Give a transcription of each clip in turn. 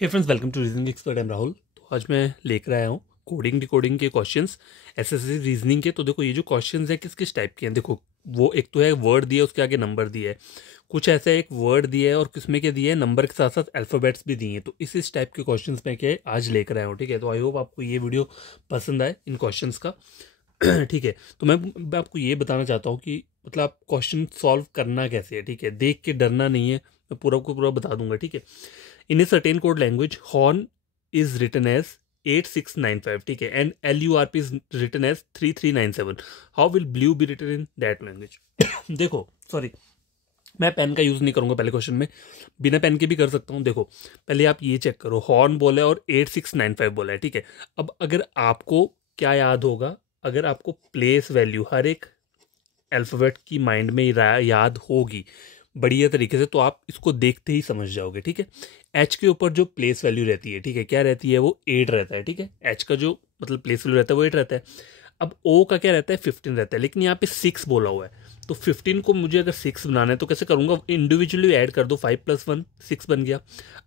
Hey friends, welcome to reasoning expert. I'm Rahul. तो आज मैं लेकर आया हूँ कोडिंग डिकोडिंग के क्वेश्चंस एसएससी रीजनिंग के। तो देखो ये जो क्वेश्चंस हैं किस किस टाइप के हैं। देखो वो एक तो है वर्ड दिया, उसके आगे नंबर दिया है, कुछ ऐसा एक वर्ड दिया है और किसमें क्या दिया है, नंबर के साथ साथ अल्फ़ाबेट्स भी दिए हैं। तो इस टाइप के क्वेश्चंस मैं क्या है आज लेकर आया हूँ। ठीक है, तो आई होप आपको ये वीडियो पसंद आए इन क्वेश्चंस का। ठीक है, तो मैं आपको ये बताना चाहता हूँ कि मतलब आप क्वेश्चन सॉल्व करना कैसे है। ठीक है, देख के डरना नहीं है, मैं पूरा को पूरा बता दूंगा। ठीक है, in a certain code language horn is written as 8695। ठीक है, and LURP is written as 3397। How will blue be written in that language. देखो सॉरी, मैं पेन का यूज नहीं करूंगा पहले क्वेश्चन में, बिना पेन के भी कर सकता हूं। देखो पहले आप ये चेक करो, हॉर्न बोला है और 8695 बोला है। ठीक है, अब अगर आपको क्या याद होगा, अगर आपको प्लेस वैल्यू हर एक अल्फ़ाबेट की माइंड में याद होगी बढ़िया तरीके से, तो आप इसको देखते ही समझ जाओगे। ठीक है, एच के ऊपर जो प्लेस वैल्यू रहती है, ठीक है, क्या रहती है, वो 8 रहता है। ठीक है, एच का जो मतलब प्लेस वैल्यू रहता है वो 8 रहता है। अब ओ का क्या रहता है, 15 रहता है, लेकिन यहाँ पे 6 बोला हुआ है। तो 15 को मुझे अगर 6 बनाना है तो कैसे करूंगा, इंडिविजुअली ऐड कर दो, 5 + 1 6 बन गया।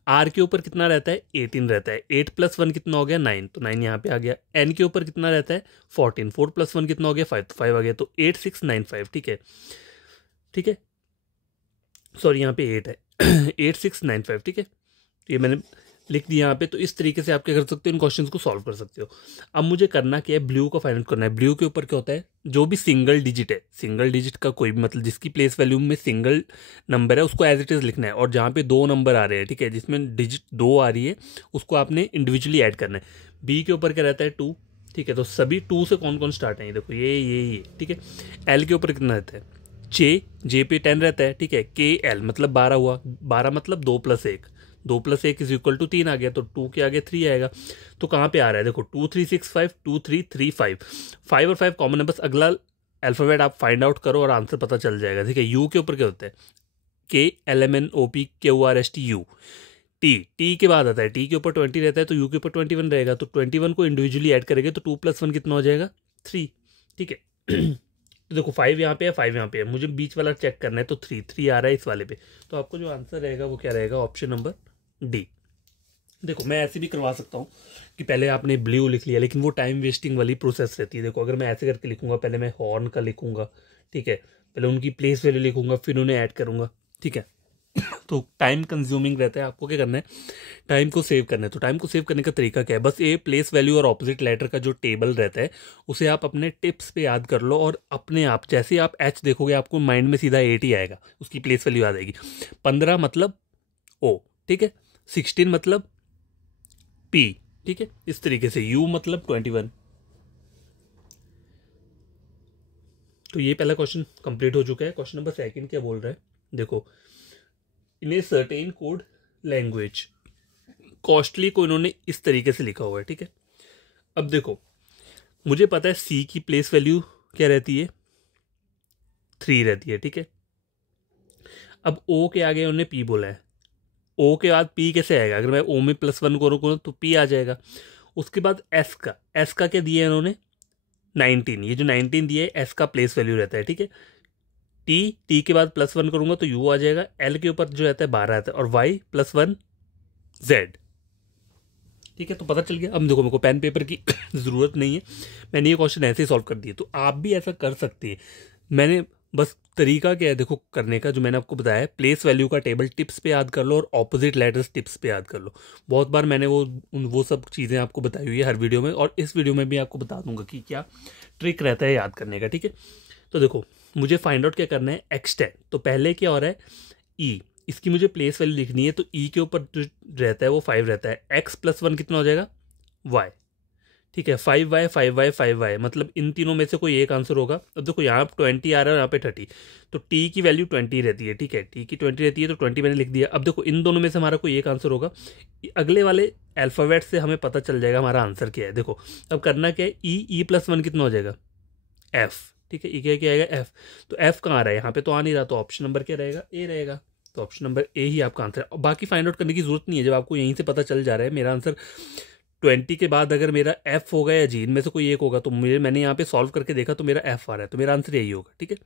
आर के ऊपर कितना रहता है, 18 रहता है, 8 + 1 कितना हो गया, 9, तो 9 यहाँ पे आ गया। एन के ऊपर कितना रहता है, 14, 4 + 1 कितना हो गया, 5, तो 5 आ गया। तो 8695। ठीक है, ठीक है, सॉरी यहाँ पे 8 है। 8695। ठीक है, तो ये मैंने लिख दिया यहाँ पे। तो इस तरीके से आप क्या कर सकते हो, इन क्वेश्चंस को सॉल्व कर सकते हो। अब मुझे करना क्या है, ब्लू को फाइंड आउट करना है। ब्लू के ऊपर क्या होता है, जो भी सिंगल डिजिट है, सिंगल डिजिट का कोई भी मतलब जिसकी प्लेस वैल्यू में सिंगल नंबर है उसको एज इट इज लिखना है। और जहाँ पे 2 नंबर आ रहे हैं, ठीक है, जिसमें डिजिट 2 आ रही है, उसको आपने इंडिविजुअली ऐड करना है। बी के ऊपर क्या रहता है, 2। ठीक है, तो सभी 2 से कौन कौन स्टार्ट है, देखो ये। ठीक है, एल के ऊपर कितना रहता है, जे पे 10 रहता है। ठीक है, के एल मतलब 12 हुआ, 12 मतलब 2 + 1, 2 + 1 = 3 आ गया, तो 2 के आगे 3 आएगा। तो कहाँ पे आ रहा है, देखो 2365, 2335, 5 और 5 कॉमन है, बस अगला अल्फाबेट आप फाइंड आउट करो और आंसर पता चल जाएगा। ठीक है, यू के ऊपर क्या होता है, KLMNOPQRSTU। टी के बाद आता है, टी के ऊपर 20 रहता है, तो यू के ऊपर 21 रहेगा। तो 21 को इंडिविजुअली ऐड करेंगे तो 2 + 1 कितना हो जाएगा, 3। ठीक है, तो देखो 5 यहाँ पे है, 5 यहाँ पे है, मुझे बीच वाला चेक करना है, तो 3 आ रहा है इस वाले पे। तो आपको जो आंसर रहेगा वो क्या रहेगा, ऑप्शन नंबर डी। देखो मैं ऐसे भी करवा सकता हूँ कि पहले आपने ब्लू लिख लिया, लेकिन वो टाइम वेस्टिंग वाली प्रोसेस रहती है। देखो अगर मैं ऐसे करके लिखूंगा, पहले मैं हॉर्न का लिखूंगा, ठीक है, पहले उनकी प्लेस वैल्यू लिखूंगा, फिर उन्हें ऐड करूंगा। ठीक है, तो टाइम कंज्यूमिंग रहता है। आपको क्या करना है, टाइम को सेव करना है। तो टाइम को सेव करने का तरीका क्या है, बस ये प्लेस वैल्यू और ऑपोजिट लेटर का जो टेबल रहता है उसे आप अपने टिप्स पे याद कर लो, और अपने आप जैसे ही आप एच देखोगे आपको माइंड में सीधा 8 ही आएगा, उसकी प्लेस वैल्यू याद आएगी। 15 मतलब ओ, ठीक है, 16 मतलब पी। ठीक है, इस तरीके से यू मतलब 21। तो ये पहला क्वेश्चन कंप्लीट हो चुका है। क्वेश्चन नंबर सेकंड क्या बोल रहा है, देखो in a certain code language, costly को इन्होंने इस तरीके से लिखा हुआ है। ठीक है, अब देखो मुझे पता है सी की प्लेस वैल्यू क्या रहती है, 3 रहती है। ठीक है, अब ओ के आगे उन्होंने पी बोला है, ओ के बाद पी कैसे आएगा, अगर मैं ओ में +1 करूँ तो पी आ जाएगा। उसके बाद एस का क्या दिया है इन्होंने, 19। ये जो 19 दिया है एस का प्लेस वैल्यू रहता है। ठीक है, टी के बाद +1 करूंगा तो यू आ जाएगा, एल के ऊपर जो रहता है 12 रहता है, और वाई +1 जेड। ठीक है, तो पता चल गया। अब देखो मेरे को पेन पेपर की ज़रूरत नहीं है, मैंने ये क्वेश्चन ऐसे ही सॉल्व कर दिए, तो आप भी ऐसा कर सकते हैं। मैंने बस तरीका क्या है देखो करने का, जो मैंने आपको बताया है, प्लेस वैल्यू का टेबल टिप्स पे याद कर लो और ऑपोजिट लेटर्स टिप्स पे याद कर लो। बहुत बार मैंने वो सब चीज़ें आपको बताई हुई है हर वीडियो में, और इस वीडियो में भी आपको बता दूंगा कि क्या ट्रिक रहता है याद करने का। ठीक है, तो देखो मुझे फाइंड आउट क्या करना है, एक्सटेंड। तो पहले क्या हो रहा है, ई, इसकी मुझे प्लेस वैल्यू लिखनी है, तो ई के ऊपर जो रहता है वो 5 रहता है, एक्स +1 कितना हो जाएगा, वाई। ठीक है, 5y 5y 5y मतलब इन तीनों में से कोई एक आंसर होगा। अब देखो यहाँ 20 आ रहा है और यहाँ पे 30, तो टी की वैल्यू 20 रहती है। ठीक है, टी की 20 रहती है, तो 20 मैंने लिख दिया। अब देखो इन दोनों में से हमारा कोई एक आंसर होगा, अगले वाले अल्फ़ाबेट से हमें पता चल जाएगा हमारा आंसर क्या है। देखो अब करना क्या है, ई +1 कितना हो जाएगा, एफ। ठीक है, ई क्या आएगा, एफ। तो एफ कहाँ आ रहा है, यहाँ पे तो आ नहीं रहा, तो ऑप्शन नंबर क्या रहेगा, ए रहेगा। तो ऑप्शन नंबर ए ही आपका आंसर है। और बाकी फाइंड आउट करने की जरूरत नहीं है, जब आपको यहीं से पता चल जा रहा है मेरा आंसर 20 के बाद अगर मेरा एफ होगा या जी, इनमें से कोई एक होगा, तो मैंने यहाँ पे सॉल्व करके देखा तो मेरा एफ आ रहा है, तो मेरा आंसर यही होगा। ठीक है,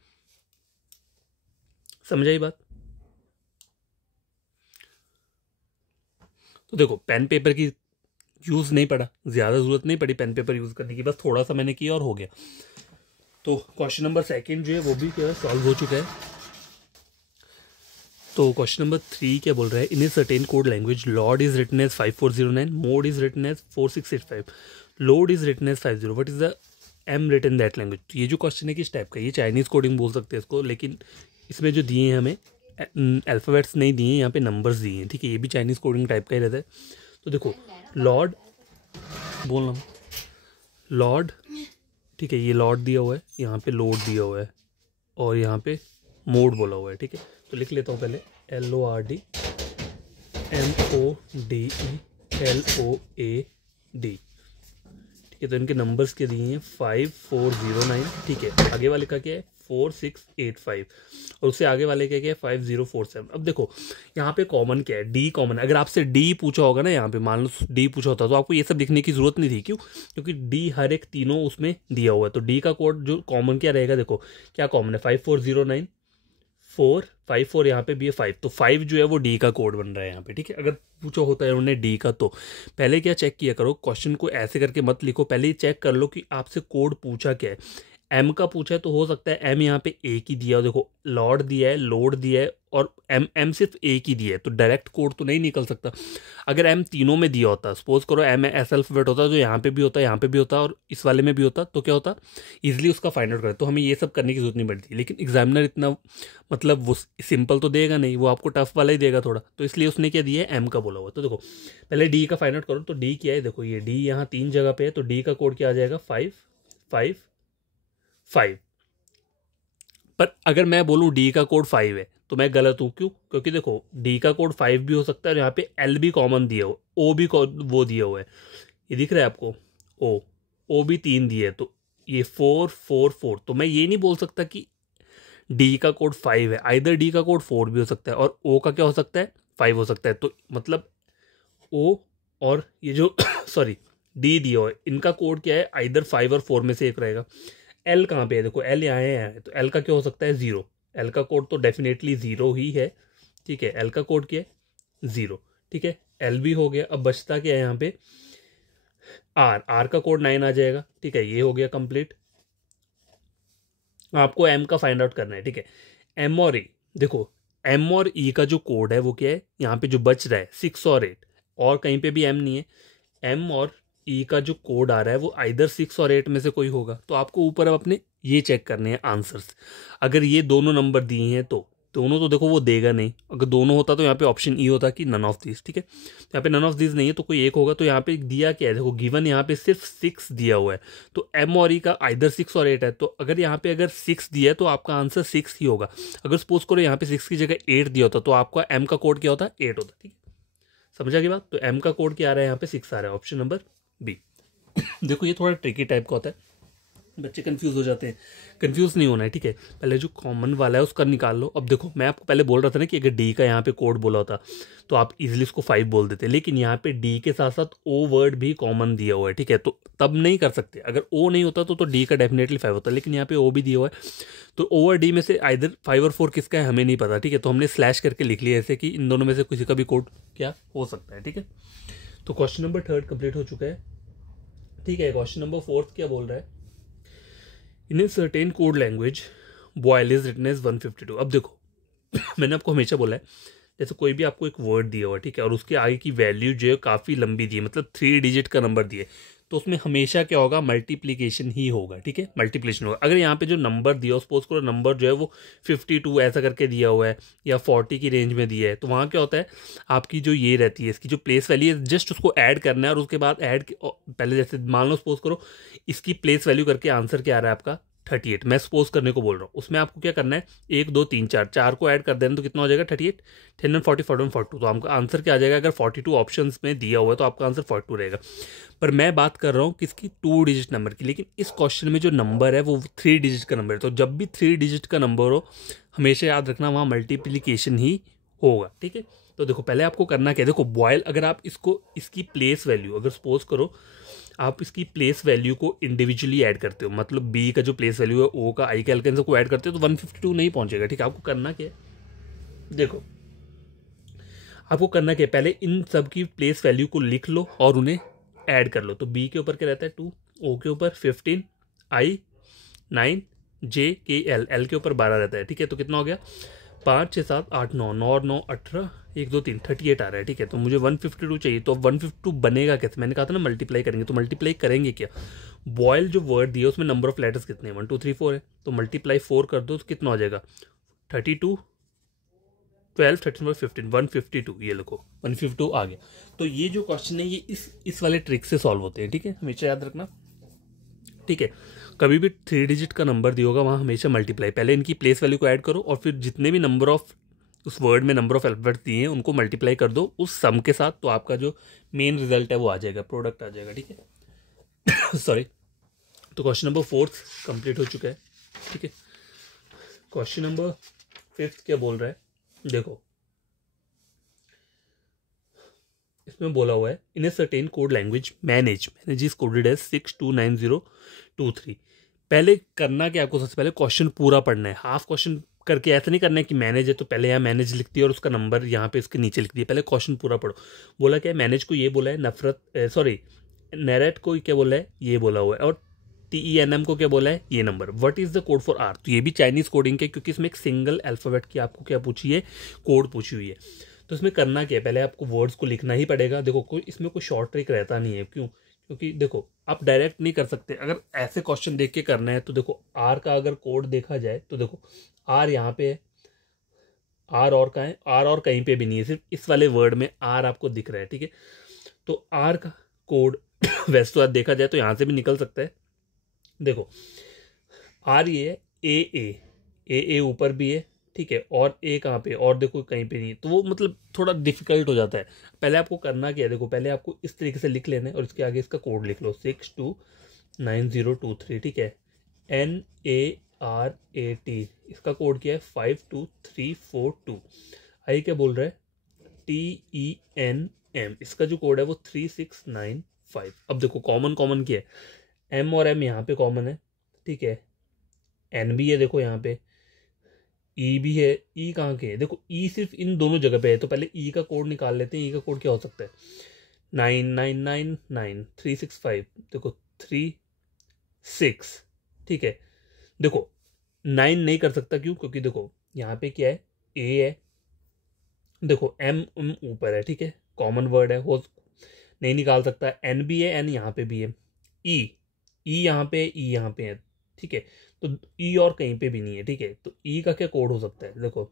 समझ आई बात। तो देखो पेन पेपर की यूज़ नहीं पड़ा, ज़्यादा ज़रूरत नहीं पड़ी पेन पेपर यूज़ करने की, बस थोड़ा सा मैंने किया और हो गया। तो क्वेश्चन नंबर 2 जो है वो भी क्या है सॉल्व हो चुका है। तो क्वेश्चन नंबर 3 क्या बोल रहा है, in a certain code language lord is written as 5409, mode is written as 4685, load is written as 50, what is the M written that language. तो ये जो क्वेश्चन है किस टाइप का, ये चाइनीज़ कोडिंग बोल सकते हैं इसको, लेकिन इसमें जो दिए हैं हमें अल्फ़ाबेट्स नहीं दिए हैं, यहाँ पे नंबर्स दिए हैं, ठीक है। ये भी चाइनीज़ कोडिंग टाइप का ही रहता है। तो देखो लॉर्ड बोलना, लॉर्ड, ठीक है, ये लॉर्ड दिया हुआ है, यहाँ पे लोड दिया हुआ है और यहाँ पे मोड बोला हुआ है, ठीक है। तो लिख लेता हूँ पहले LORD MODE LOAD, ठीक है। तो इनके नंबर्स के दिए हैं 5409, ठीक है। आगे वाले का क्या है 4685 और उससे आगे वाले का क्या है 5047। अब देखो यहाँ पे कॉमन क्या है, डी कॉमन। अगर आपसे डी पूछा होगा ना, यहाँ पे मान लो डी पूछा होता तो आपको ये सब लिखने की जरूरत नहीं थी। क्यों? क्योंकि डी हर एक तीनों उसमें दिया हुआ है। तो डी का कोड जो कॉमन क्या रहेगा, देखो क्या कॉमन है 5409 454, यहाँ पे भी है 5, तो 5 जो है वो डी का कोड बन रहा है यहाँ पे, ठीक है। अगर पूछो होता है उन्होंने डी का, तो पहले क्या चेक किया करो, क्वेश्चन को ऐसे करके मत लिखो, पहले ही चेक कर लो कि आपसे कोड पूछा क्या है। एम का पूछा है तो हो सकता है एम यहाँ पे एक ही दिया हो, देखो लॉर्ड दिया है, लोड दिया है और एम सिर्फ एक ही दिया है, तो डायरेक्ट कोड तो नहीं निकल सकता। अगर एम तीनों में दिया होता, सपोज करो एम एस अल्फाबेट होता, तो यहाँ पे भी होता, यहाँ पे भी होता और इस वाले में भी होता, तो क्या होता, इजीली उसका फाइंड आउट करें। तो हमें ये सब करने की जरूरत नहीं पड़ती। लेकिन एग्जामिनर इतना मतलब वो सिंपल तो देगा नहीं, वो आपको टफ वाला ही देगा थोड़ा, तो इसलिए उसने क्या दिया है एम का बोला हुआ। तो देखो पहले डी का फाइंड आउट करो, तो डी क्या है, देखो ये डी यहाँ 3 जगह पे है, तो डी का कोड क्या आ जाएगा 555। पर अगर मैं बोलूँ डी का कोड 5 है तो मैं गलत हूँ। क्यों? क्योंकि देखो डी का कोड 5 भी हो सकता है और यहाँ पे एल भी कॉमन दिया हो, ओ भी वो दिया हुआ है, ये दिख रहा है आपको, ओ भी 3 दिए है, तो ये 444। तो मैं ये नहीं बोल सकता कि डी का कोड 5 है, आइदर डी का कोड 4 भी हो सकता है और ओ का क्या हो सकता है 5 हो सकता है। तो मतलब ओ और ये जो सॉरी डी दिया हुआ है, इनका कोड क्या है, आइदर 5 और 4 में से एक रहेगा। एल कहाँ पे है, देखो एल यहाँ है, तो एल का क्या हो सकता है 0। एल का कोड तो डेफिनेटली 0 ही है, ठीक है। एल का कोड क्या है 0, ठीक है। एल भी हो गया। अब बचता क्या है यहाँ पे आर का कोड 9 आ जाएगा, ठीक है। ये हो गया कंप्लीट। आपको एम का फाइंड आउट करना है, ठीक है। एम और ई, देखो एम और ई का जो कोड है वो क्या है, यहाँ पे जो बच रहा है 6 और 8, और कहीं पे भी एम नहीं है। एम और ई का जो कोड आ रहा है वो आइदर 6 और 8 में से कोई होगा। तो आपको ऊपर अब अपने ये चेक करने हैं आंसर्स। अगर ये दोनों नंबर दिए हैं तो दोनों तो देखो वो देगा नहीं, अगर दोनों होता तो यहाँ पे ऑप्शन ई होता कि नन ऑफ दिस, ठीक है। तो यहाँ पे नन ऑफ दिस नहीं है तो कोई एक होगा। तो यहाँ पे दिया क्या है, देखो गिवन यहाँ पे सिर्फ 6 दिया हुआ है, तो एम और ई का आइदर 6 और 8 है। तो अगर यहाँ पे अगर 6 दिया है तो आपका आंसर 6 ही होगा। अगर सपोज करो यहाँ पे 6 की जगह 8 दिया होता तो आपका एम का कोड क्या होता, 8 होता, ठीक है। समझा की बात? तो एम का कोड क्या आ रहा है यहाँ पे 6 आ रहा है, ऑप्शन नंबर बी। देखो ये थोड़ा ट्रिकी टाइप का होता है, बच्चे कंफ्यूज हो जाते हैं, कंफ्यूज नहीं होना है, ठीक है। पहले जो कॉमन वाला है उसका निकाल लो। अब देखो मैं आपको पहले बोल रहा था ना कि अगर डी का यहाँ पे कोड बोला होता तो आप इजीली उसको 5 बोल देते, लेकिन यहाँ पे डी के साथ साथ ओ वर्ड भी कॉमन दिया हुआ है, ठीक है। तो तब नहीं कर सकते। अगर ओ नहीं होता तो डी का डेफिनेटली 5 होता, लेकिन यहाँ पे ओ भी दिया हुआ है। तो ओ और डी में से आइदर 5 और 4 किसका है हमें नहीं पता, ठीक है। तो हमने स्लैश करके लिख लिया ऐसे कि इन दोनों में से किसी का भी कोड क्या हो सकता है, ठीक है। तो क्वेश्चन नंबर 3 कंप्लीट हो चुका है, ठीक है। क्वेश्चन नंबर 4 क्या बोल रहा है, in a certain code language boil is written as 152। अब देखो मैंने आपको हमेशा बोला है, जैसे कोई भी आपको एक वर्ड दिया हुआ, ठीक है, और उसके आगे की वैल्यू जो है काफ़ी लंबी दी है, मतलब 3 डिजिट का नंबर दिए, तो उसमें हमेशा क्या होगा, मल्टीप्लीकेशन ही होगा, ठीक है, मल्टीप्लीकेशन होगा। अगर यहाँ पे जो नंबर दिया हो, सपोज करो नंबर जो है वो 52 ऐसा करके दिया हुआ है या 40 की रेंज में दिया है, तो वहाँ क्या होता है, आपकी जो ये रहती है इसकी जो प्लेस वैल्यू है, जस्ट उसको ऐड करना है और उसके बाद ऐड पहले जैसे मान लो सपोज करो इसकी प्लेस वैल्यू करके आंसर क्या आ रहा है आपका 38, मैं सपोज करने को बोल रहा हूँ। उसमें आपको क्या करना है 1 2 3 4 4 को ऐड कर देना, तो कितना हो जाएगा 38 10 and 40 41 42। तो आपका आंसर क्या आ जाएगा, अगर 42 ऑप्शंस में दिया हुआ है तो आपका आंसर 42 रहेगा। पर मैं बात कर रहा हूँ किसकी, 2 डिजिट नंबर की। लेकिन इस क्वेश्चन में जो नंबर है वो 3 डिजिट का नंबर है, तो जब भी 3 डिजिट का नंबर हो हमेशा याद रखना वहाँ मल्टीप्लीकेशन ही होगा, ठीक है। तो देखो पहले आपको करना क्या है, देखो बॉयल, अगर आप इसको इसकी प्लेस वैल्यू अगर सपोज करो आप इसकी प्लेस वैल्यू को इंडिविजुअली ऐड करते हो, मतलब बी का जो प्लेस वैल्यू है, ओ का, आई के, एल के, को ऐड करते हो तो 152 नहीं पहुंचेगा, ठीक है। आपको करना क्या है, देखो आपको करना क्या है, पहले इन सब की प्लेस वैल्यू को लिख लो और उन्हें ऐड कर लो। तो बी के ऊपर क्या रहता है 2, ओ के ऊपर 15, आई 9, जे के एल के ऊपर 12 रहता है, ठीक है। तो कितना हो गया 5 6 7 8 9, 9 और 9 18, 1 2 3 38 आ रहा है, ठीक है। तो मुझे 152 चाहिए, तो 152 बनेगा कैसे, मैंने कहा था ना मल्टीप्लाई करेंगे। तो मल्टीप्लाई करेंगे क्या, बॉयल जो वर्ड दिया उसमें नंबर ऑफ लेटर्स कितने हैं 1 2 3 4 है, तो मल्टीप्लाई 4 कर दो तो कितना हो जाएगा 32 12 13 15 152, ये लिखो 152 आ गया। तो ये जो क्वेश्चन है ये इस वाले ट्रिक से सॉल्व होते हैं, ठीक है, हमेशा याद रखना, ठीक है। कभी भी 3 डिजिट का नंबर दिया होगा वहाँ हमेशा मल्टीप्लाई, पहले इनकी प्लेस वैल्यू को ऐड करो और फिर जितने भी नंबर ऑफ उस वर्ड में नंबर ऑफ अल्फाबेट दिए हैं उनको मल्टीप्लाई कर दो उस सम के साथ, तो आपका जो मेन रिजल्ट है वो आ जाएगा, प्रोडक्ट आ जाएगा, ठीक है। सॉरी। तो क्वेश्चन नंबर 4 कंप्लीट हो चुका है, ठीक है। क्वेश्चन नंबर 5 क्या बोल रहा है, देखो इसमें बोला हुआ है in a certain code language manage is coded as 629023। पहले करना क्या आपको, सबसे पहले क्वेश्चन पूरा पढ़ना है, हाफ क्वेश्चन करके ऐसा नहीं करना है कि मैनेज है तो पहले यहाँ मैनेज लिख दिया और उसका नंबर यहाँ पे इसके नीचे लिख दिया, पहले क्वेश्चन पूरा पढ़ो। बोला क्या है, मैनेज को ये बोला है, नैरेट को क्या बोला है, ये बोला हुआ है, और TENM को क्या बोला है, ये number. What is the code for R, तो ये भी चाइनीज कोडिंग के, क्योंकि इसमें एक सिंगल अल्फाबेट की आपको क्या पूछी है, कोड पूछी हुई है। तो इसमें करना क्या है, पहले आपको वर्ड्स को लिखना ही पड़ेगा। देखो कोई इसमें कोई शॉर्ट ट्रिक रहता नहीं है, क्यों, क्योंकि देखो आप डायरेक्ट नहीं कर सकते। अगर ऐसे क्वेश्चन देख के करना है तो देखो आर का अगर कोड देखा जाए तो देखो आर यहाँ पे है, आर और कहाँ है, आर और कहीं पे भी नहीं है, सिर्फ इस वाले वर्ड में आर आपको दिख रहा है, ठीक है। तो आर का कोड वैसे तो आज देखा जाए तो यहाँ से भी निकल सकता है, देखो आर ये है, ए ऊपर भी है, ठीक है, और ए कहाँ पे, और देखो कहीं पे नहीं है, तो वो मतलब थोड़ा डिफिकल्ट हो जाता है। पहले आपको करना क्या है, देखो पहले आपको इस तरीके से लिख लेना है और इसके आगे इसका कोड लिख लो 629023, ठीक है। NARAT इसका कोड क्या है 52342। आई क्या बोल रहा है TENM, इसका जो कोड है वो 3695। अब देखो कॉमन कॉमन क्या है, एम और एम यहाँ पे कॉमन है, ठीक है, एन भी है देखो यहाँ पे, ई भी है, ई कहाँ के है, देखो ई सिर्फ इन दोनों जगह पे है, तो पहले ई का कोड निकाल लेते हैं। ई का कोड क्या हो सकता है 9999365, देखो 36, ठीक है। देखो 9 नहीं कर सकता, क्यों, क्योंकि देखो यहाँ पे क्या है, ए है, देखो एम ऊपर है, ठीक है, कॉमन वर्ड है, हो नहीं निकाल सकता। एन भी है, एन यहाँ पे भी है, ई यहाँ पे, ई यहाँ पे है, ठीक है। तो ई और कहीं पे भी नहीं है, ठीक है। तो ई का क्या कोड हो सकता है, देखो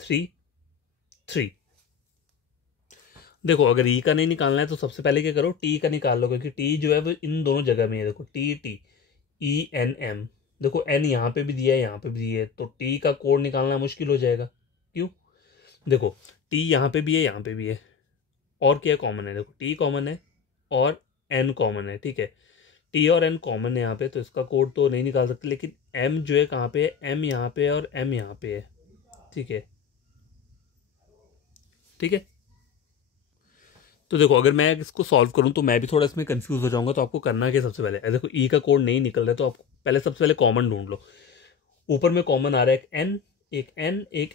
3 देखो अगर ई का नहीं निकालना है तो सबसे पहले क्या करो, टी का निकाल लो, क्योंकि टी जो है वो इन दोनों जगह में है, देखो TENM, देखो एन यहाँ पे भी दिया है, यहाँ पे भी दिया है, तो टी का कोड निकालना मुश्किल हो जाएगा, क्यों, देखो टी यहाँ पे भी है, यहाँ पे भी है, और क्या कॉमन है, देखो टी कॉमन है और एन कॉमन है, ठीक है। टी और एन कॉमन है यहाँ पे, तो इसका कोड तो नहीं निकाल सकते, लेकिन एम जो है कहाँ पे है, एम यहाँ पे है और एम यहाँ पे है, ठीक है, ठीक है। तो देखो अगर मैं इसको सॉल्व करूँ तो मैं भी थोड़ा इसमें कंफ्यूज हो जाऊंगा, तो आपको करना क्या सबसे पहले, देखो ई का कोड नहीं निकल रहा है तो आपको पहले सबसे पहले कॉमन ढूंढ लो। ऊपर में कॉमन आ रहा है एक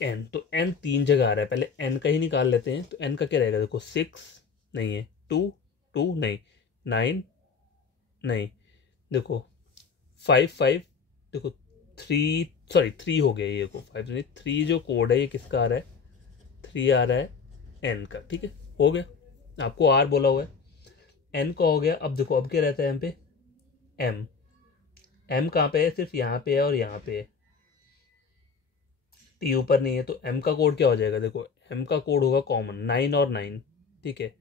एन, तो एन 3 जगह आ रहा है, पहले एन का ही निकाल लेते हैं। तो एन का क्या रहेगा, देखो 6 नहीं है, 2 नहीं, 9 नहीं, देखो 5 देखो 3 हो गया, ये देखो 5 नहीं, 3 जो कोड है ये किसका आ रहा है, 3 आ रहा है एन का, ठीक है, हो गया। आपको आर बोला हुआ है, एन का हो गया। अब देखो अब क्या रहता है यहाँ पे, एम एम कहाँ पे है, सिर्फ यहाँ पे है और यहाँ पे है, टी ऊपर नहीं है, तो एम का कोड क्या हो जाएगा, देखो एम का कोड होगा कॉमन 9 और 9, ठीक है।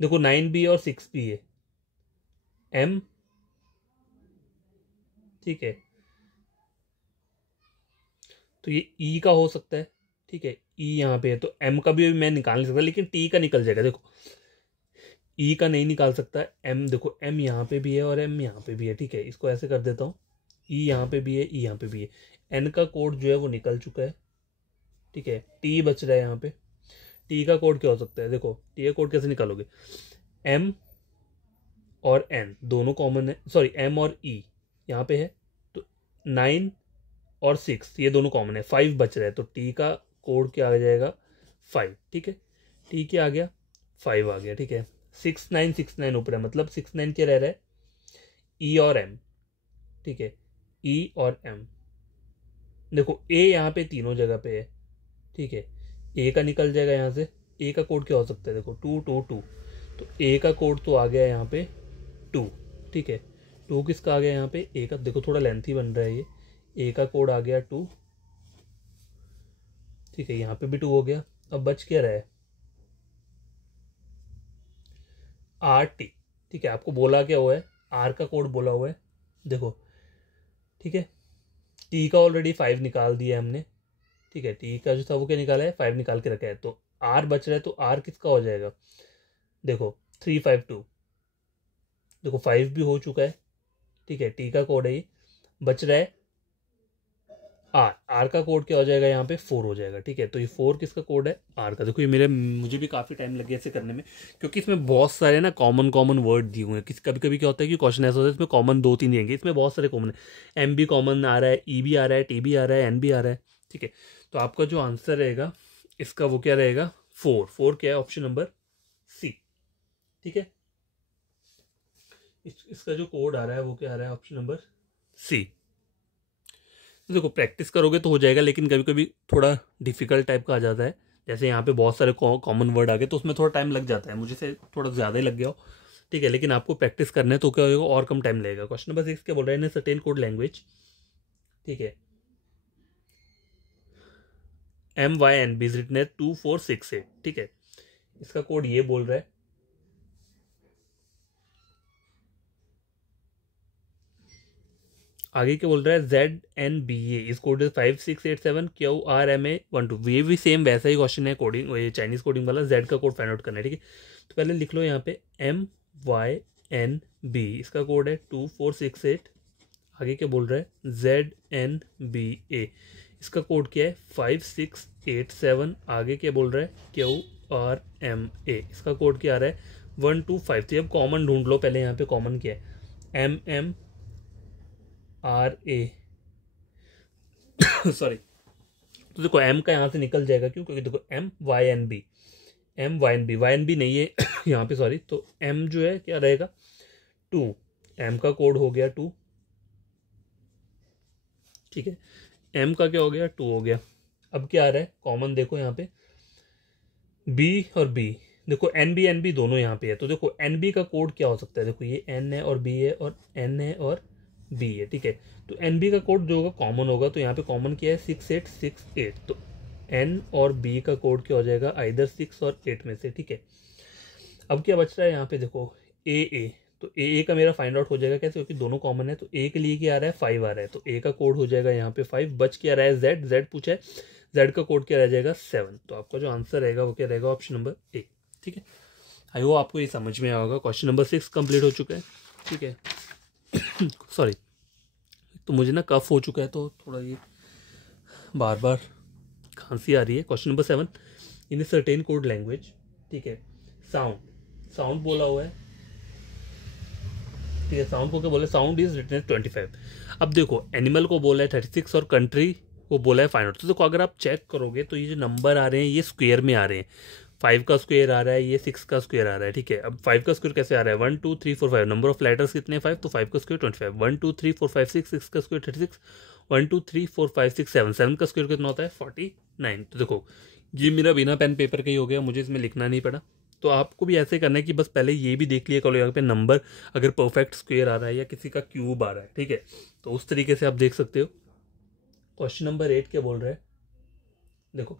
देखो 9 भी है और 6 भी है, एम, ठीक है। तो ये ई का हो सकता है, ठीक है, ई यहाँ पे है, तो एम का भी मैं निकाल नहीं सकता, लेकिन टी का निकल जाएगा। देखो ई का नहीं निकाल सकता, एम देखो एम यहाँ पे भी है और एम यहाँ पे भी है, ठीक है, इसको ऐसे कर देता हूँ, ई यहाँ पे भी है, ई यहाँ पे भी है, एन का कोड जो है वो निकल चुका है, ठीक है। टी बच रहा है यहाँ पे, टी का कोड क्या हो सकता है, देखो टी का कोड कैसे निकालोगे, एम और एन दोनों कॉमन है, सॉरी एम और ई यहाँ पे है, तो 9 और 6 ये दोनों कॉमन है, 5 बच रहा है, तो टी का कोड क्या आ जाएगा 5, ठीक है। टी क्या आ गया, 5 आ गया, ठीक है। 6969 ऊपर है, मतलब 69 क्या रह रहा है, ई और एम, ठीक है, ई और एम। देखो ए यहाँ पे तीनों जगह पे है, ठीक है, ए का निकल जाएगा यहाँ से। ए का कोड क्या हो सकता है, देखो 222, तो ए का कोड तो आ गया यहाँ पे 2, ठीक है। 2 किसका आ गया यहाँ पे, ए का, देखो थोड़ा लेंथी बन रहा है ये, ए का कोड आ गया 2, ठीक है, यहाँ पे भी 2 हो गया। अब बच क्या रहा है, आर टी, ठीक है। आपको बोला क्या हुआ है, आर का कोड बोला हुआ है, देखो, ठीक है। टी का ऑलरेडी 5 निकाल दिया हमने, ठीक है, टी का जो था वो क्या निकाला है, 5 निकाल के रखा है, तो आर बच रहा है, तो आर किसका हो जाएगा, देखो 352, देखो 5 भी हो चुका है, ठीक है, टी का कोड है ये, बच रहा है आर, आर का कोड क्या हो जाएगा यहाँ पे, 4 हो जाएगा, ठीक है। तो ये 4 किसका कोड है, आर का। देखो ये मुझे भी काफ़ी टाइम लग गया ऐसे करने में, क्योंकि इसमें बहुत सारे ना कॉमन कॉमन वर्ड दिए हुए हैं। कभी कभी क्या होता है कि क्वेश्चन ऐसा होता है इसमें कॉमन 2-3 देंगे, इसमें बहुत सारे कॉमन है, एम भी कॉमन आ रहा है, ई भी आ रहा है, टी भी आ रहा है, एन भी आ रहा है, ठीक है। तो आपका जो आंसर रहेगा इसका वो क्या रहेगा, 4। 4 क्या है, ऑप्शन नंबर सी, ठीक है। इसका जो कोड आ रहा है वो क्या आ रहा है, ऑप्शन नंबर सी। देखो प्रैक्टिस करोगे तो हो जाएगा, लेकिन कभी कभी थोड़ा डिफिकल्ट टाइप का आ जाता है, जैसे यहाँ पे बहुत सारे कॉमन वर्ड आ गए तो उसमें थोड़ा टाइम लग जाता है, मुझे से थोड़ा ज़्यादा ही लग गया हो, ठीक है। लेकिन आपको प्रैक्टिस करना है तो क्या होगा, और कम टाइम लगेगा। क्वेश्चन नंबर 6 क्या बोल रहा है, इन सर्टेन कोड लैंग्वेज, ठीक है, MYNB इज रिटन एज 2468, ठीक है। इसका कोड ये बोल रहा है, आगे क्या बोल रहा है, ZNBA इस कोड 5687QRMA12। ये भी सेम वैसा ही क्वेश्चन है, कोडिंग, ये चाइनीज कोडिंग वाला, जेड का कोड फाइंड आउट करना है, ठीक है। तो पहले लिख लो यहाँ पे MYNB, इसका कोड है 2468। आगे क्या बोल रहा है, ZNBA, इसका कोड क्या है 5687। आगे क्या बोल रहा है, QRMA, इसका कोड क्या आ रहा है 125। अब कॉमन ढूंढ लो पहले, यहाँ पे कॉमन क्या है, MMRA सॉरी। तो देखो एम का यहाँ से निकल जाएगा, क्यों, क्योंकि देखो MYNB नहीं है यहाँ पे, सॉरी। तो एम जो है क्या रहेगा 2, एम का कोड हो गया 2, ठीक है। एम का क्या हो गया 2 हो गया। अब क्या आ रहा है कॉमन, देखो यहाँ पे बी और बी, देखो एन बी दोनों यहाँ पे है, तो देखो एन बी का कोड क्या हो सकता है, देखो ये एन है और बी है, और एन है और बी है, ठीक है। तो एन बी का कोड जो होगा कॉमन होगा, तो यहाँ पे कॉमन क्या है 6868, तो एन और बी का कोड क्या हो जाएगा, आइदर 6 और 8 में से, ठीक है। अब क्या बच रहा है यहाँ पे, देखो ए, तो ए का मेरा फाइंड आउट हो जाएगा कैसे, क्योंकि दोनों कॉमन है। तो ए के लिए क्या आ रहा है 5 आ रहा है, तो ए का कोड हो जाएगा यहाँ पे 5। बच क्या रहा है जेड पूछा है, जेड का कोड क्या रह जाएगा 7। तो आपका जो आंसर रहेगा वो क्या रहेगा, ऑप्शन नंबर ए, ठीक है। आई होप आपको ये समझ में आया होगा। क्वेश्चन नंबर 6 कंप्लीट हो चुका है, ठीक है। सॉरी, तो मुझे ना कफ हो चुका है, तो थोड़ा ये बार बार खांसी आ रही है। Question number 7, in a certain code language, ठीक है, साउंड बोला हुआ है, ठीक है। साउंड को क्या बोले, साउंड इज रिटन 25। अब देखो एनिमल को बोला है 36 और कंट्री को बोला है फाइंड आउट। तो देखो अगर आप चेक करोगे तो ये जो नंबर आ रहे हैं ये स्क्वायर में आ रहे हैं, 5 का स्क्वायर आ रहा है, ये 6 का स्क्वायर आ रहा है, ठीक है। अब 5 का स्क्वायर कैसे आ रहा है, 1 2 3 4 5, नंबर ऑफ लेटर्स कितने 5, तो 5 का स्क्वायर 25, 1 2 3 4 5 6, 6 का स्क्वायर 36, 1 2 3 4 5 6 7, 7 का स्क्वायर कितना होता है 49। तो देखो ये मेरा बिना पेन पेपर का ही हो गया, मुझे इसमें लिखना नहीं पड़ा। तो आपको भी ऐसे करना है कि बस पहले ये भी देख लिया करो यहाँ पे नंबर अगर परफेक्ट स्क्वायर आ रहा है या किसी का क्यूब आ रहा है, ठीक है। तो उस तरीके से आप देख सकते हो। क्वेश्चन नंबर 8 क्या बोल रहा है, देखो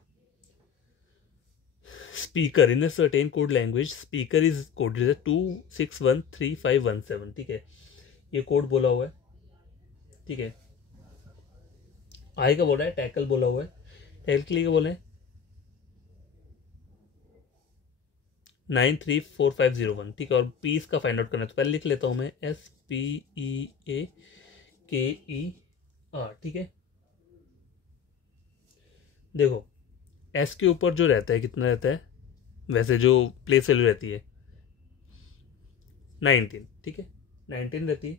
speaker in a certain code language, speaker is code 2613517, ठीक है। ये कोड बोला हुआ है, ठीक है। आई का बोला है, टैकल बोला हुआ है, टैकल के लिए क्या बोले 934501, ठीक है। और पीस का फाइंड आउट करना है, तो पहले लिख लेता हूं मैं SPEAKER, ठीक है। देखो एस के ऊपर जो रहता है कितना रहता है, वैसे जो प्लेस वैल्यू रहती है 19, ठीक है, 19 रहती है।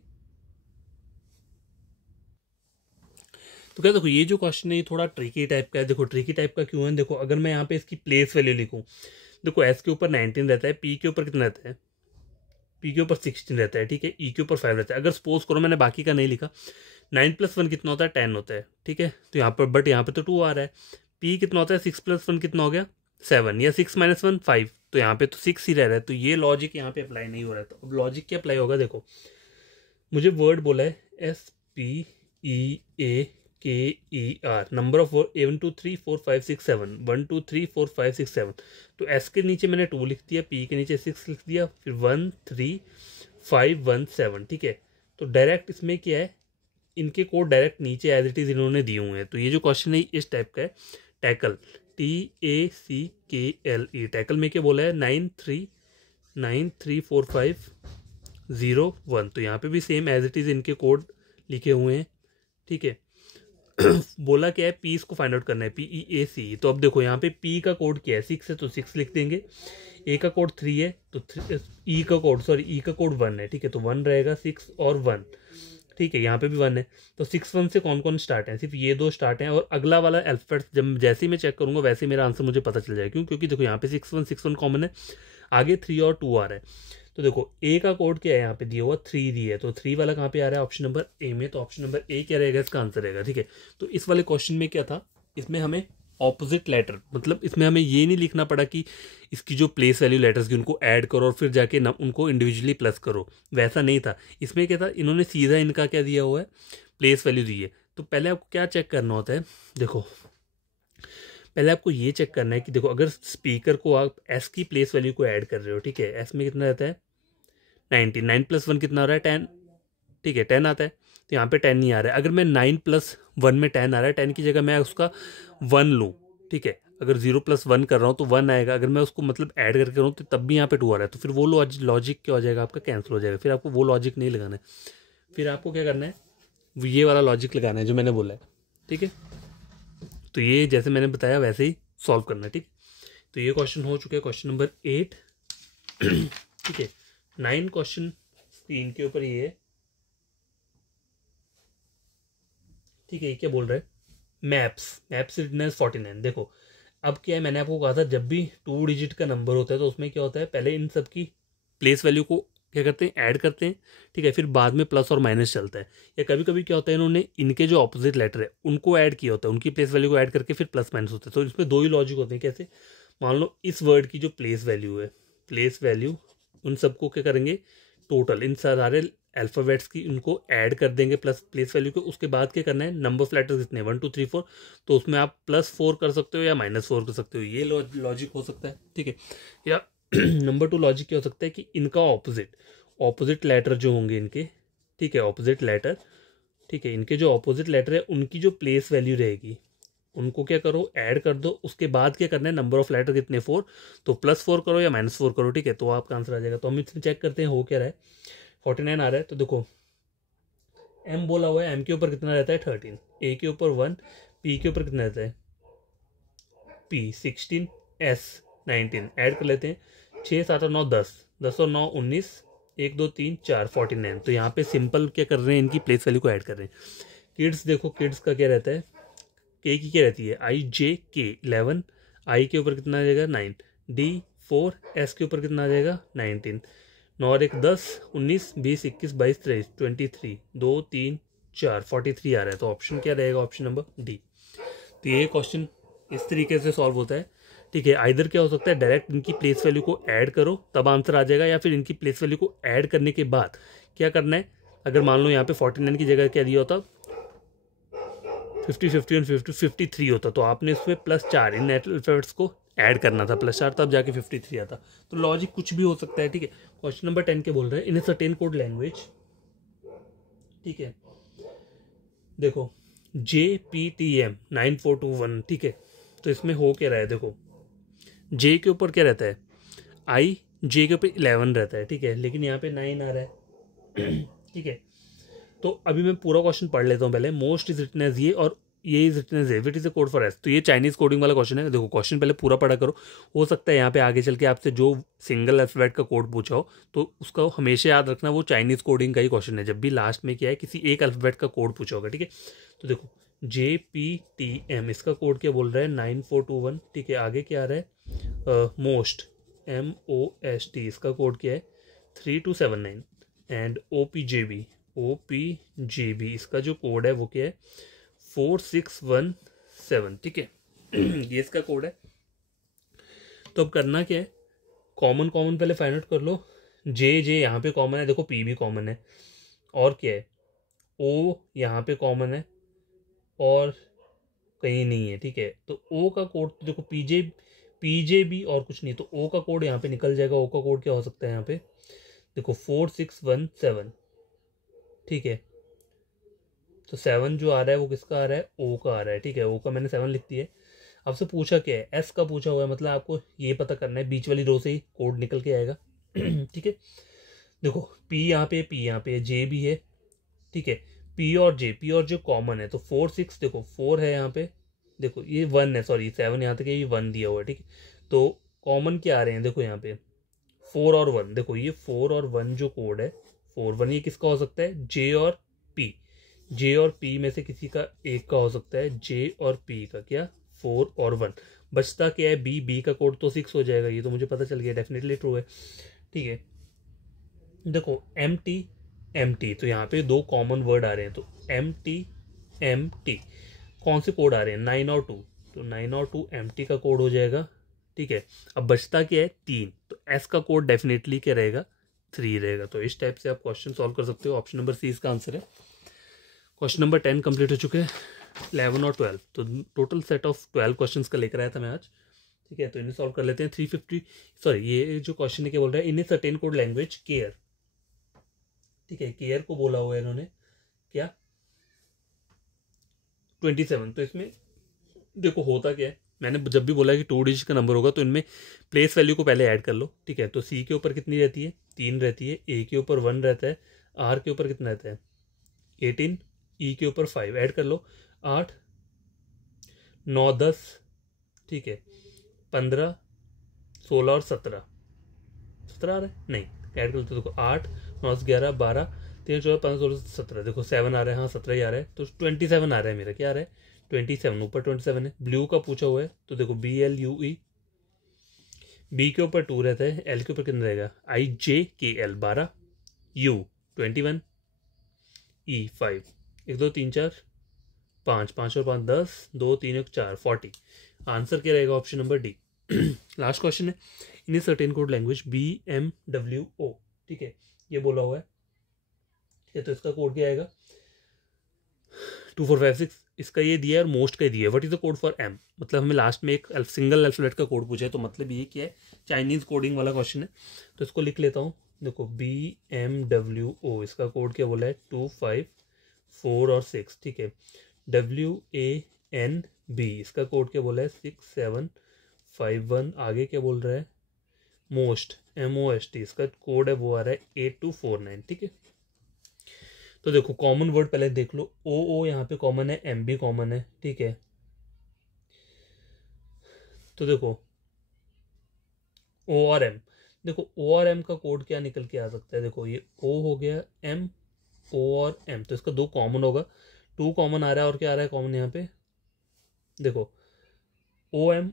तो क्या देखो ये जो क्वेश्चन है ये थोड़ा ट्रिकी टाइप का है। देखो ट्रिकी टाइप का क्यों है, देखो अगर मैं यहाँ पे इसकी प्लेस वैल्यू लिखूँ देखो एस के ऊपर 19 रहता है, पी के ऊपर कितना रहता है, पी के ऊपर 16 रहता है, ठीक है, ई के ऊपर 5 रहता है। अगर सपोज करो, मैंने बाकी का नहीं लिखा, 9+1 कितना होता है, 10 होता है, ठीक है, तो यहाँ पर बट यहाँ पे तो 2 आ रहा है। पी कितना होता है, 6+1 कितना हो गया 7, या 6 - 1 5, तो यहाँ पे तो 6 ही रह रहा है, तो ये लॉजिक यहाँ पे अप्लाई नहीं हो रहा है। तो अब लॉजिक क्या अप्लाई होगा, देखो मुझे वर्ड बोला है SPEAKER, नंबर ऑफ वर्ड 1 2 3 4 5 6 7, 1 2 3 4 5 6 7, तो एस के नीचे मैंने 2 लिख दिया, पी के नीचे 6 लिख दिया, फिर 1 3 5 1 7, ठीक है। तो डायरेक्ट इसमें क्या है, इनके कोड डायरेक्ट नीचे एज इट इज इन्होंने दिए हुए हैं। तो ये जो क्वेश्चन है इस टाइप का है, टैकल TACKLE, टैकल में क्या बोला है 9393450 1, तो यहाँ पे भी सेम एज इट इज इनके कोड लिखे हुए हैं, ठीक है। बोला क्या है, पी इसको फाइंड आउट करना है, PEAC। तो अब देखो यहाँ पे पी का कोड क्या है, 6 है तो 6 लिख देंगे, ए का कोड 3 है तो ई का कोड 1 है, ठीक है, तो 1 रहेगा, 6 और 1, ठीक है, यहाँ पे भी 1 है। तो 6 1 से कौन कौन स्टार्ट है, सिर्फ ये 2 स्टार्ट हैं, और अगला वाला अल्फाबेट जब जैसे ही मैं चेक करूंगा वैसे ही मेरा आंसर मुझे पता चल जाएगा। क्यों, क्योंकि देखो यहाँ पे 6 1 कॉमन है, आगे 3 और 2 आ रहा है। तो देखो ए का कोड क्या है, यहाँ पे दिया हुआ 3 दिया है, तो 3 वाला कहाँ पे आ रहा है, ऑप्शन नंबर ए में, तो ऑप्शन नंबर ए क्या रहेगा, इसका आंसर रहेगा, ठीक है। तो इस वाले क्वेश्चन में क्या था, इसमें हमें ऑपोजिट लेटर, मतलब इसमें हमें ये नहीं लिखना पड़ा कि इसकी जो प्लेस वैल्यू लेटर्स की उनको ऐड करो और फिर जाके उनको इंडिविजुअली प्लस करो, वैसा नहीं था। इसमें क्या था, इन्होंने सीधा इनका क्या दिया हुआ है, प्लेस वैल्यू दी है। तो पहले आपको क्या चेक करना होता है, देखो पहले आपको ये चेक करना है कि देखो अगर स्पीकर को आप एस की प्लेस वैल्यू को ऐड कर रहे हो, ठीक है, एस में कितना रहता है 90, 9+1 कितना हो रहा है 10, ठीक है 10 आता है, तो यहाँ पे 10 नहीं आ रहा है। अगर मैं 9+1 में 10 आ रहा है, 10 की जगह मैं उसका 1 लूँ, ठीक है, अगर 0+1 कर रहा हूँ तो 1 आएगा, अगर मैं उसको मतलब ऐड करके करूँ तो तब भी यहाँ पे 2 आ रहा है, तो फिर वो लॉजिक क्या हो जाएगा आपका, कैंसिल हो जाएगा। फिर आपको वो लॉजिक नहीं लगाना है, फिर आपको क्या करना है, ये वाला लॉजिक लगाना है जो मैंने बोला है, ठीक है। तो ये जैसे मैंने बताया वैसे ही सॉल्व करना है, ठीक। तो ये क्वेश्चन हो चुके हैं, क्वेश्चन नंबर 8, ठीक है। 9 क्वेश्चन स्क्रीन के ऊपर ये है, ठीक है। ये क्या बोल रहा है, मैप्स रिटनेस 49। देखो अब क्या है, मैंने आपको कहा था जब भी 2 डिजिट का नंबर होता है तो उसमें क्या होता है, पहले इन सब की प्लेस वैल्यू को क्या करते हैं, ऐड करते हैं, ठीक है, फिर बाद में प्लस और माइनस चलता है। या कभी कभी क्या होता है, इन्होंने इनके जो ऑपोजिट लेटर है उनको ऐड किया होता है, उनकी प्लेस वैल्यू को ऐड करके फिर प्लस माइनस होता है। तो इसमें 2 ही लॉजिक होते हैं। कैसे, मान लो इस वर्ड की जो प्लेस वैल्यू है, प्लेस वैल्यू उन सबको क्या करेंगे, टोटल इन सारे अल्फ़ाबेट्स की उनको ऐड कर देंगे प्लस प्लेस वैल्यू को। उसके बाद क्या करना है, नंबर ऑफ लेटर्स कितने 1 2 3 4, तो उसमें आप +4 कर सकते हो या -4 कर सकते हो, ये लॉजिक हो सकता है, ठीक है। या नंबर 2 लॉजिक क्या हो सकता है कि इनका ऑपोजिट लेटर जो होंगे इनके, ठीक है, ऑपोजिट लेटर, ठीक है, इनके जो ऑपोजिट लेटर है उनकी जो प्लेस वैल्यू रहेगी उनको क्या करो, ऐड कर दो। उसके बाद क्या करना है, नंबर ऑफ लेटर कितने 4, तो +4 करो या -4 करो, ठीक है, तो आपका आंसर आ जाएगा। तो हम इसमें चेक करते हैं हो क्या रहा है, 49 आ रहा है। तो देखो एम बोला हुआ है, एम के ऊपर कितना रहता है 13, ए के ऊपर 1, पी के ऊपर कितना रहता है पी 16, एस 19, ऐड कर लेते हैं 6 7 और 9 10, 10 और 9 19, 1 2 3 4 49। तो यहाँ पे सिंपल क्या कर रहे हैं, इनकी प्लेस वैल्यू को ऐड कर रहे हैं। किड्स देखो, किड्स का क्या रहता है, के की क्या रहती है IJK 11, आई के ऊपर कितना आ जाएगा 9, D 4, एस के ऊपर कितना आ जाएगा 19, 9 और 1 10, 19 20 21 22 23 23, 2 3 4 43 आ रहा है। तो ऑप्शन क्या रहेगा, ऑप्शन नंबर डी। तो ये क्वेश्चन इस तरीके से सॉल्व होता है, ठीक है। आइदर क्या हो सकता है, डायरेक्ट इनकी प्लेस वैल्यू को ऐड करो तब आंसर आ जाएगा, या फिर इनकी प्लेस वैल्यू को ऐड करने के बाद क्या करना है, अगर मान लो यहाँ पे 49 की जगह क्या दिया होता 50 50 और 50 53 होता, तो आपने इसमें +4 इन अल्फाबेट्स को ऐड करना था, +4 तब जाके 53 आता। तो लॉजिक कुछ भी हो सकता है, ठीक है। क्वेश्चन नंबर 10 के बोल रहे हैं, इन ए सर्टेन कोड लैंग्वेज, ठीक है। देखो JPTM 9421, ठीक है। तो इसमें हो क्या रहा है, देखो जे के ऊपर क्या रहता है आई, जे के ऊपर 11 रहता है, ठीक है, लेकिन यहाँ पे 9 आ रहा है, ठीक है। तो अभी मैं पूरा क्वेश्चन पढ़ लेता हूँ पहले। मोस्ट इज रिटन एज ये, और ये is written as it is a code for S. तो ये चाइनीज कोडिंग वाला क्वेश्चन है। देखो क्वेश्चन पहले पूरा पढ़ा करो, हो सकता है यहाँ पे आगे चल के आपसे जो सिंगल अल्फाबेट का कोड पूछा हो तो उसका हमेशा याद रखना वो चाइनीज कोडिंग का ही क्वेश्चन है, जब भी लास्ट में क्या है किसी एक अल्फाबेट का कोड पूछा होगा, ठीक है। तो देखो JPTM इसका कोड क्या बोल रहा है 9421, ठीक है। आगे क्या आ रहा है मोस्ट MOST इसका कोड क्या है 3279 एंड OPJB इसका जो कोड है वो क्या है 4617, ठीक है। ये इसका कोड है। तो अब करना क्या है, कॉमन पहले फाइंड आउट कर लो। जे यहाँ पे कॉमन है, देखो P भी कॉमन है, और क्या है O यहाँ पे कॉमन है और कहीं नहीं है, ठीक है। तो O का कोड तो देखो PJB और कुछ नहीं, तो O का कोड यहाँ पे निकल जाएगा। O का कोड क्या हो सकता है यहाँ पे, देखो 4617, ठीक है। तो 7 जो आ रहा है वो किसका आ रहा है, O का आ रहा है, ठीक है। O का मैंने 7 लिख दिया है। आपसे पूछा क्या है, S का पूछा हुआ है, मतलब आपको ये पता करना है, बीच वाली रो से ही कोड निकल के आएगा। ठीक है, देखो P यहाँ पे J भी है, ठीक है। P और J कॉमन है, तो 4 6 देखो 4 है यहाँ पे, देखो ये 1 है, सॉरी 7 यहाँ तक है, ये 1 दिया हुआ है, ठीक है। तो कॉमन क्या आ रहे हैं, देखो यहाँ पे 4 और 1, देखो ये 4 और 1 जो कोड है 4 1, ये किसका हो सकता है, J और P में से किसी का एक का हो सकता है, J और P का क्या 4 और 1। बचता क्या है B का कोड तो 6 हो जाएगा, ये तो मुझे पता चल गया, डेफिनेटली ट्रू है, ठीक है। देखो MT तो यहाँ पे दो कॉमन वर्ड आ रहे हैं, तो MT कौन से कोड आ रहे हैं 9 और 2, तो 9 और 2 MT का कोड हो जाएगा, ठीक है। अब बचता क्या है 3, तो S का कोड डेफिनेटली क्या रहेगा 3 रहेगा। तो इस टाइप से आप क्वेश्चन सॉल्व कर सकते हो। ऑप्शन नंबर C इसका आंसर है। क्वेश्चन नंबर 10 कंप्लीट हो चुके हैं, 11 और 12, तो टोटल सेट ऑफ 12 क्वेश्चन का लेकर आया था मैं आज, ठीक है। तो इन्हें सॉल्व कर लेते हैं। 350 सॉरी ये जो क्वेश्चन है क्या बोल रहा है, in a certain code language care, ठीक है। केयर को बोला हुआ है इन्होंने क्या 27। तो इसमें देखो होता क्या है, मैंने जब भी बोला कि 2 डिजिट का नंबर होगा तो इनमें प्लेस वैल्यू को पहले ऐड कर लो, ठीक है। तो C के ऊपर कितनी रहती है 3 रहती है, A के ऊपर 1 रहता है, R के ऊपर कितना रहता है 18, E के ऊपर 5 ऐड कर लो 8 9 10, ठीक है 15 16 और 17 आ रहा है नहीं, ऐड कर लेते देखो 8 9 11 12 3 14 15 16 17, देखो 7 आ रहा है, हाँ 17 ही आ रहा है, तो 27 आ रहा है मेरा, क्या आ रहा है 27, ऊपर 27 है। ब्लू का पूछा हुआ है, तो देखो BLUE, B के ऊपर 2 रहता है, L के ऊपर कितना रहेगा IJKL 12, U 21, E 5, 1 2 3 4 5 5 और 5 10 2 3 1 4 40। आंसर क्या रहेगा option number D। Last question है, in certain code language BMWO, ठीक है, ये बोला हुआ है, ठीक है। तो इसका कोड क्या आएगा 2456, इसका ये दिया है और मोस्ट का दिया है। What is the code for M, मतलब हमें लास्ट में एक सिंगल अल्फाबेट का कोड पूछा है, तो मतलब ये क्या है चाइनीज कोडिंग वाला क्वेश्चन है। तो इसको लिख लेता हूँ, देखो BMWO इसका कोड क्या बोला है 2 5 4 और 6, ठीक है। WANB इसका कोड क्या बोला है 6 7 5 1, आगे क्या बोल रहा है मोस्ट MOST इसका कोड है वो आ रहा है 8249, ठीक है। तो देखो कॉमन वर्ड पहले देख लो, O यहाँ पे कॉमन है, M भी कॉमन है, ठीक है। तो देखो O और M, देखो O और M का कोड क्या निकल के आ सकता है, देखो ये O हो गया M, O और M, तो इसका 2 कॉमन होगा, 2 कॉमन आ रहा है, और क्या आ रहा है कॉमन यहाँ पे देखो OM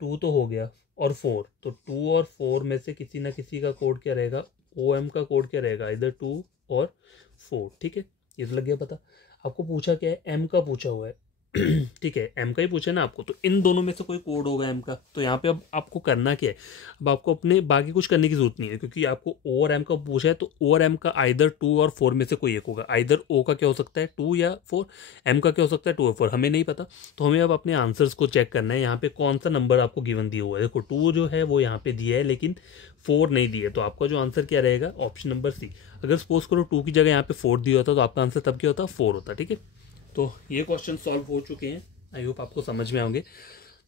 2 तो हो गया, और 4, तो 2 और 4 में से किसी ना किसी का कोड क्या रहेगा, OM का कोड क्या रहेगा इधर 2 और 4, ठीक है। ये तो लग गया पता। आपको पूछा क्या है M का पूछा हुआ है, ठीक है M का ही पूछा है ना आपको, तो इन दोनों में से कोई कोड होगा M का। तो यहाँ पे अब आपको करना क्या है, अब आपको अपने बाकी कुछ करने की जरूरत नहीं है, क्योंकि आपको O और M का पूछा है, तो O और M का आइदर 2 और 4 में से कोई एक होगा, आइदर O का क्या हो सकता है 2 या 4, M का क्या हो सकता है 2 और 4, हमें नहीं पता। तो हमें अब अपने आंसर्स को चेक करना है, यहाँ पे कौन सा नंबर आपको गिवन दिया हुआ है। देखो 2 जो है वो यहाँ पे दिया है, लेकिन 4 नहीं दिया है, तो आपका जो आंसर क्या रहेगा ऑप्शन नंबर C। अगर सपोज करो 2 की जगह यहाँ पे 4 दिया होता तो आपका आंसर तब क्या होता 4 होता, ठीक है। तो ये क्वेश्चन सॉल्व हो चुके हैं, आई होप आपको समझ में आएंगे।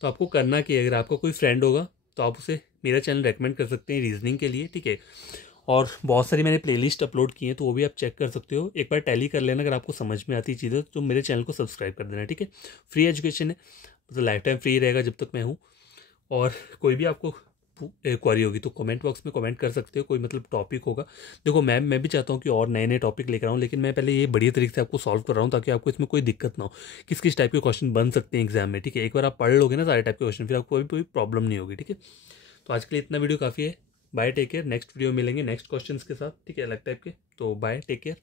तो आपको करना कि अगर आपका कोई फ्रेंड होगा तो आप उसे मेरा चैनल रेकमेंड कर सकते हैं रीजनिंग के लिए, ठीक है। और बहुत सारी मैंने प्लेलिस्ट अपलोड की हैं, तो वो भी आप चेक कर सकते हो, एक बार टैली कर लेना। अगर आपको समझ में आती चीज़ें तो मेरे चैनल को सब्सक्राइब कर देना, ठीक है। फ्री एजुकेशन है, मतलब लाइफ टाइम फ्री रहेगा जब तक मैं हूँ। और कोई भी आपको क्वारी होगी तो कमेंट बॉक्स में कमेंट कर सकते हो, कोई मतलब टॉपिक होगा। देखो मैं भी चाहता हूँ कि और नए नए टॉपिक लेकर आऊँ, लेकिन मैं पहले ये बढ़िया तरीके से आपको सॉल्व कर रहा हूँ ताकि आपको इसमें कोई दिक्कत ना हो, किस किस टाइप के क्वेश्चन बन सकते हैं एग्जाम में। ठीक है, एक बार आप पढ़ लोगे ना सारे टाइप के क्वेश्चन, फिर आपको कोई प्रॉब्लम नहीं होगी। ठीक है, तो आज के लिए इतना वीडियो काफ़ी है। Bye, take care. Next video में मिलेंगे नेक्स्ट क्वेश्चंस के साथ, ठीक है, अलग टाइप के। तो बाय, टेक केयर।